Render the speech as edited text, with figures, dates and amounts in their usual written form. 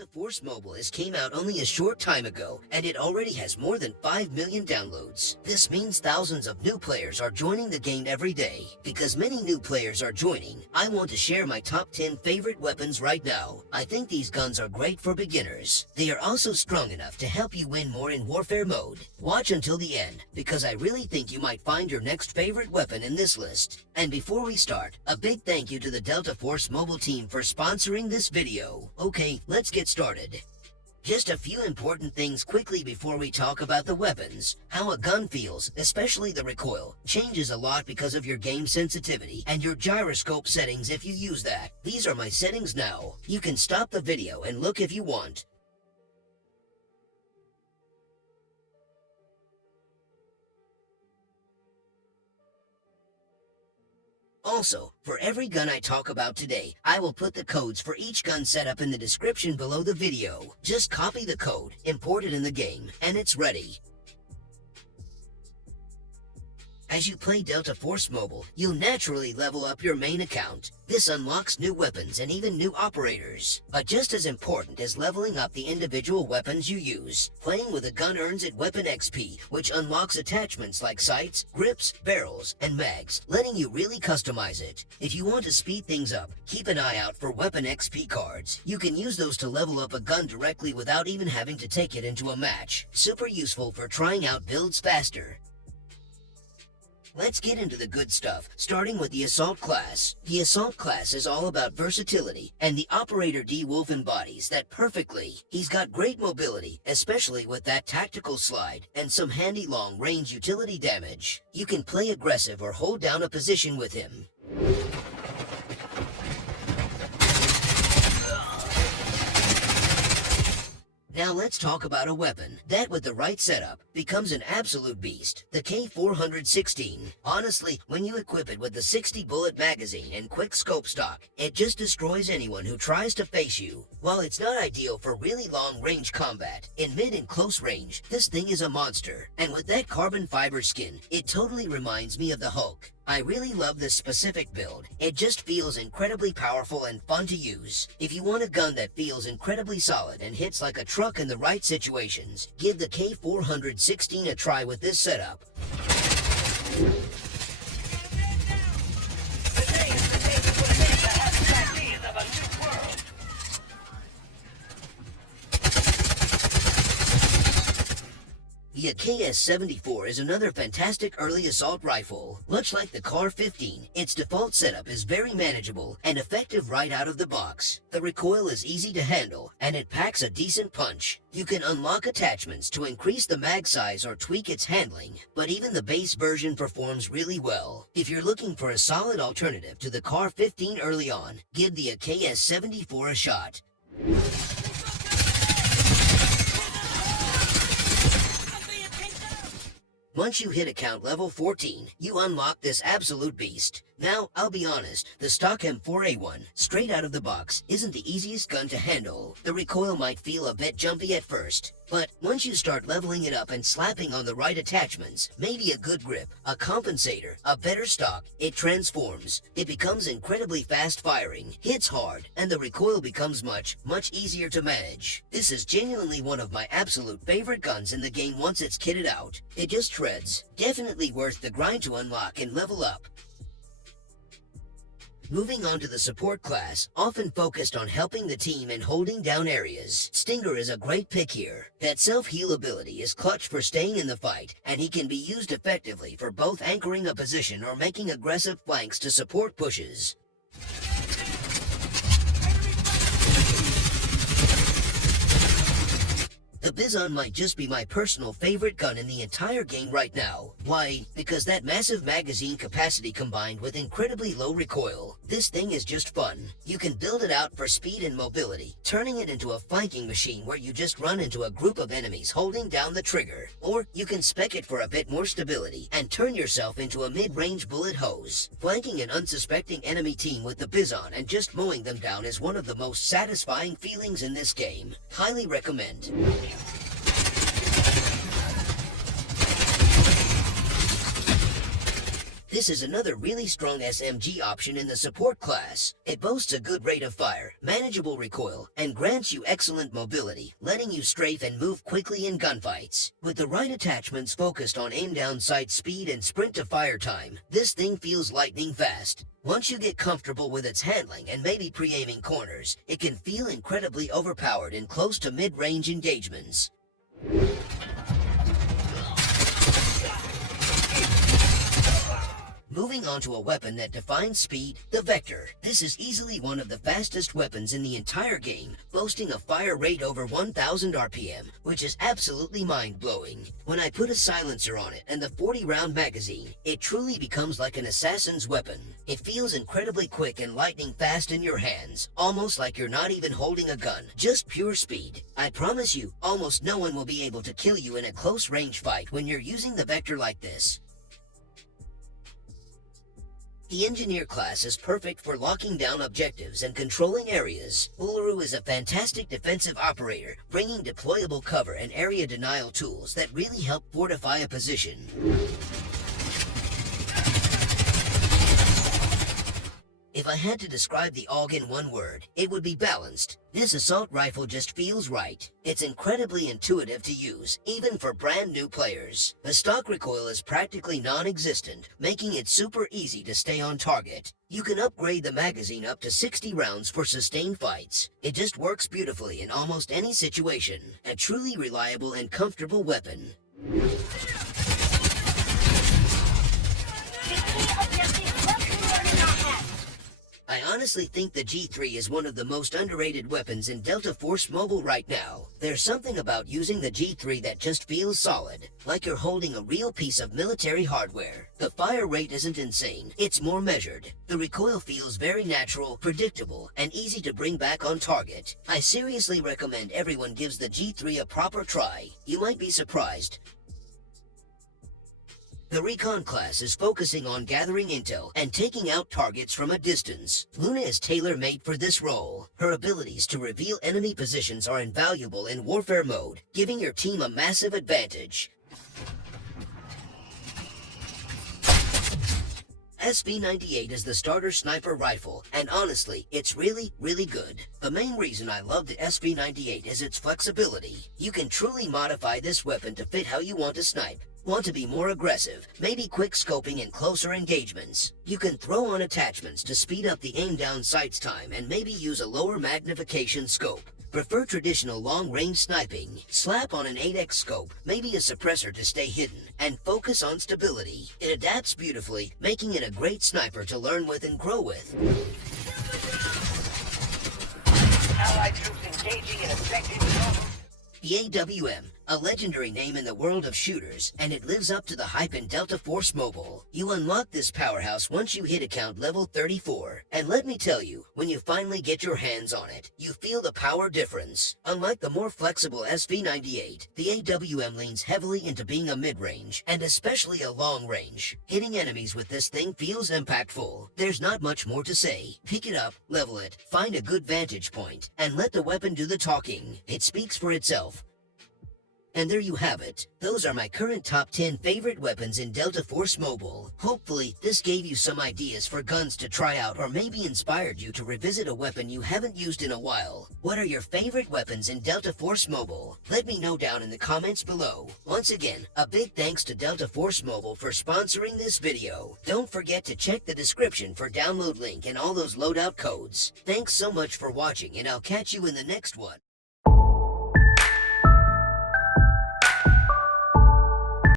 Delta Force Mobile came out only a short time ago, and it already has more than 5 million downloads. This means thousands of new players are joining the game every day. Because many new players are joining, I want to share my top 10 favorite weapons right now. I think these guns are great for beginners. They are also strong enough to help you win more in warfare mode. Watch until the end, because I really think you might find your next favorite weapon in this list. And before we start, a big thank you to the Delta Force Mobile team for sponsoring this video. Okay, let's get started. Just a few important things quickly before we talk about the weapons. How a gun feels, especially the recoil, changes a lot because of your game sensitivity and your gyroscope settings if you use that. These are my settings now. You can stop the video and look if you want. Also, for every gun I talk about today, I will put the codes for each gun setup in the description below the video. Just copy the code, import it in the game, and it's ready. As you play Delta Force Mobile, you'll naturally level up your main account. This unlocks new weapons and even new operators. But just as important as leveling up the individual weapons you use, playing with a gun earns it weapon XP, which unlocks attachments like sights, grips, barrels, and mags, letting you really customize it. If you want to speed things up, keep an eye out for weapon XP cards. You can use those to level up a gun directly without even having to take it into a match. Super useful for trying out builds faster. Let's get into the good stuff, starting with the Assault class. The Assault class is all about versatility, and the Operator D. Wolf embodies that perfectly. He's got great mobility, especially with that tactical slide, and some handy long-range utility damage. You can play aggressive or hold down a position with him. Now let's talk about a weapon that, with the right setup, becomes an absolute beast. The K416. Honestly, when you equip it with the 60-bullet magazine and quick scope stock, it just destroys anyone who tries to face you. While it's not ideal for really long-range combat, in mid and close range, this thing is a monster. And with that carbon fiber skin, it totally reminds me of the Hulk. I really love this specific build. It just feels incredibly powerful and fun to use. If you want a gun that feels incredibly solid and hits like a truck in the right situations, give the K416 a try with this setup. The KS-74 is another fantastic early assault rifle. Much like the Kar-15, its default setup is very manageable and effective right out of the box. The recoil is easy to handle, and it packs a decent punch. You can unlock attachments to increase the mag size or tweak its handling, but even the base version performs really well. If you're looking for a solid alternative to the Kar-15 early on, give the KS-74 a shot. Once you hit account level 14, you unlock this absolute beast. Now, I'll be honest, the stock M4A1, straight out of the box, isn't the easiest gun to handle. The recoil might feel a bit jumpy at first, but once you start leveling it up and slapping on the right attachments, maybe a good grip, a compensator, a better stock, it transforms. It becomes incredibly fast firing, hits hard, and the recoil becomes much easier to manage. This is genuinely one of my absolute favorite guns in the game once it's kitted out. It just shreds. Definitely worth the grind to unlock and level up. Moving on to the support class, often focused on helping the team and holding down areas. Stinger is a great pick here. That self-heal ability is clutch for staying in the fight, and he can be used effectively for both anchoring a position or making aggressive flanks to support pushes. The Bizon might just be my personal favorite gun in the entire game right now. Why? Because that massive magazine capacity combined with incredibly low recoil. This thing is just fun. You can build it out for speed and mobility, turning it into a flanking machine where you just run into a group of enemies holding down the trigger. Or you can spec it for a bit more stability and turn yourself into a mid-range bullet hose. Flanking an unsuspecting enemy team with the Bizon and just mowing them down is one of the most satisfying feelings in this game. Highly recommend. This is another really strong SMG option in the support class. It boasts a good rate of fire, manageable recoil, and grants you excellent mobility, letting you strafe and move quickly in gunfights. With the right attachments focused on aim down sight speed and sprint to fire time, this thing feels lightning fast. Once you get comfortable with its handling and maybe pre-aiming corners, it can feel incredibly overpowered in close to mid-range engagements. Moving on to a weapon that defines speed, the Vector. This is easily one of the fastest weapons in the entire game, boasting a fire rate over 1000 RPM, which is absolutely mind-blowing. When I put a silencer on it and the 40-round magazine, it truly becomes like an assassin's weapon. It feels incredibly quick and lightning fast in your hands, almost like you're not even holding a gun, just pure speed. I promise you, almost no one will be able to kill you in a close-range fight when you're using the Vector like this. The Engineer class is perfect for locking down objectives and controlling areas. Uluru is a fantastic defensive operator, bringing deployable cover and area denial tools that really help fortify a position. If I had to describe the AUG in one word, it would be balanced. This assault rifle just feels right. It's incredibly intuitive to use, even for brand new players. The stock recoil is practically non-existent, making it super easy to stay on target. You can upgrade the magazine up to 60 rounds for sustained fights. It just works beautifully in almost any situation. A truly reliable and comfortable weapon. I honestly think the G3 is one of the most underrated weapons in Delta Force Mobile right now. There's something about using the G3 that just feels solid, like you're holding a real piece of military hardware. The fire rate isn't insane, it's more measured. The recoil feels very natural, predictable, and easy to bring back on target. I seriously recommend everyone gives the G3 a proper try. You might be surprised. The Recon class is focusing on gathering intel and taking out targets from a distance. Luna is tailor-made for this role. Her abilities to reveal enemy positions are invaluable in warfare mode, giving your team a massive advantage. SV98 is the starter sniper rifle, and honestly, it's really good. The main reason I love the SV98 is its flexibility. You can truly modify this weapon to fit how you want to snipe. Want to be more aggressive, maybe quick scoping in closer engagements. You can throw on attachments to speed up the aim down sight's time and maybe use a lower magnification scope. Prefer traditional long-range sniping? Slap on an 8x scope, maybe a suppressor to stay hidden, and focus on stability. It adapts beautifully, making it a great sniper to learn with and grow with. Allied troops engaging in effective. The AWM, a legendary name in the world of shooters, and it lives up to the hype in Delta Force Mobile. You unlock this powerhouse once you hit account level 34. And let me tell you, when you finally get your hands on it, you feel the power difference. Unlike the more flexible SV98, the AWM leans heavily into being a mid-range, and especially a long-range. Hitting enemies with this thing feels impactful. There's not much more to say. Pick it up, level it, find a good vantage point, and let the weapon do the talking. It speaks for itself. And there you have it. Those are my current top 10 favorite weapons in Delta Force Mobile. Hopefully, this gave you some ideas for guns to try out or maybe inspired you to revisit a weapon you haven't used in a while. What are your favorite weapons in Delta Force Mobile? Let me know down in the comments below. Once again, a big thanks to Delta Force Mobile for sponsoring this video. Don't forget to check the description for download link and all those loadout codes. Thanks so much for watching, and I'll catch you in the next one.